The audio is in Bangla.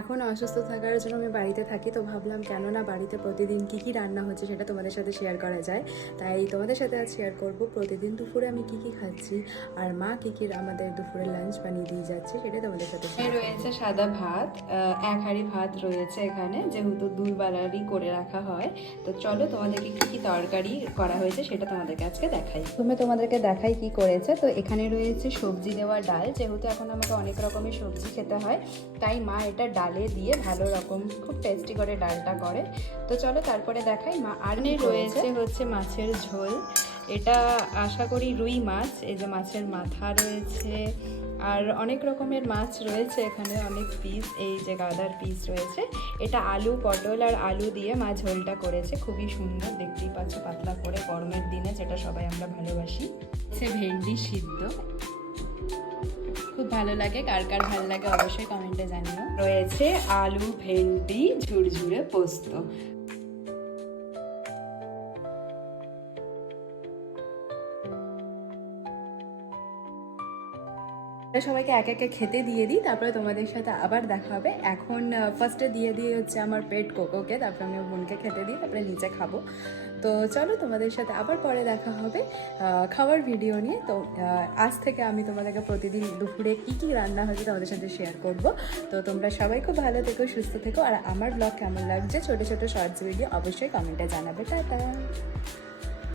এখন অসুস্থ থাকার জন্য আমি বাড়িতে থাকি, তো ভাবলাম কেন না বাড়িতে প্রতিদিন কী কী রান্না হচ্ছে সেটা তোমাদের সাথে শেয়ার করা যায়। তাই তোমাদের সাথে আজ শেয়ার করবো প্রতিদিন দুপুরে আমি কী কী খাচ্ছি আর মা কী কী আমাদের দুপুরে লাঞ্চ বানিয়ে দিয়ে যাচ্ছে সেটা তোমাদের সাথে শেয়ার রয়েছে সাদা ভাত, এক হাঁড়ি ভাত রয়েছে এখানে, যেহেতু দুই বেলারই করে রাখা হয়। তো চলো তোমাদেরকে কি কি তরকারি করা হয়েছে সেটা তোমাদেরকে আজকে দেখাই। তোমাদেরকে দেখাই কি করেছে। তো এখানে রয়েছে সবজি দেওয়া ডাল, যেহেতু এখন আমাকে অনেক রকমের সবজি খেতে হয়, তাই মা এটা ডালে দিয়ে ভালো রকম খুব টেস্টি করে ডালটা করে। তো চলো তারপরে দেখাই মা। আর রয়েছে হচ্ছে মাছের ঝোল, এটা আশা করি রুই মাছ। এই যে মাছের মাথা রয়েছে, আর অনেক রকমের মাছ রয়েছে এখানে, অনেক পিস, এই যে গাদার পিস রয়েছে। এটা আলু, পটল আর আলু দিয়ে মা ঝোলটা করেছে, খুবই সুন্দর, দেখতেই পাচ্ছ, পাতলা করে, গরমের দিনে যেটা সবাই আমরা ভালোবাসি। সে ভেন্ডি সিদ্ধ, খুব ভালো লাগে, কার কার ভালো লাগে অবশ্যই কমেন্টে জানিও। রয়েছে আলু ভেন্ডি ঝুরঝুরে পোস্ত। সবাইকে এক একে খেতে দিয়ে দিই, তারপরে তোমাদের সাথে আবার দেখা হবে। এখন ফার্স্টে দিয়ে হচ্ছে আমার পেট কোকোকে, তারপরে আমি বোনকে খেতে দিই, তারপরে নিচে খাবো। তো চলো তোমাদের সাথে আবার পরে দেখা হবে খাওয়ার ভিডিও নিয়ে। তো আজ থেকে আমি তোমাদেরকে প্রতিদিন দুপুরে কী কী রান্না হয়েছে তোমাদের সাথে শেয়ার করব। তো তোমরা সবাই খুব ভালো থেকো, সুস্থ থেকো, আর আমার ব্লগ কেমন লাগছে, ছোটো ছোটো শর্টস ভিডিও অবশ্যই কমেন্টে জানাবে। টাটা।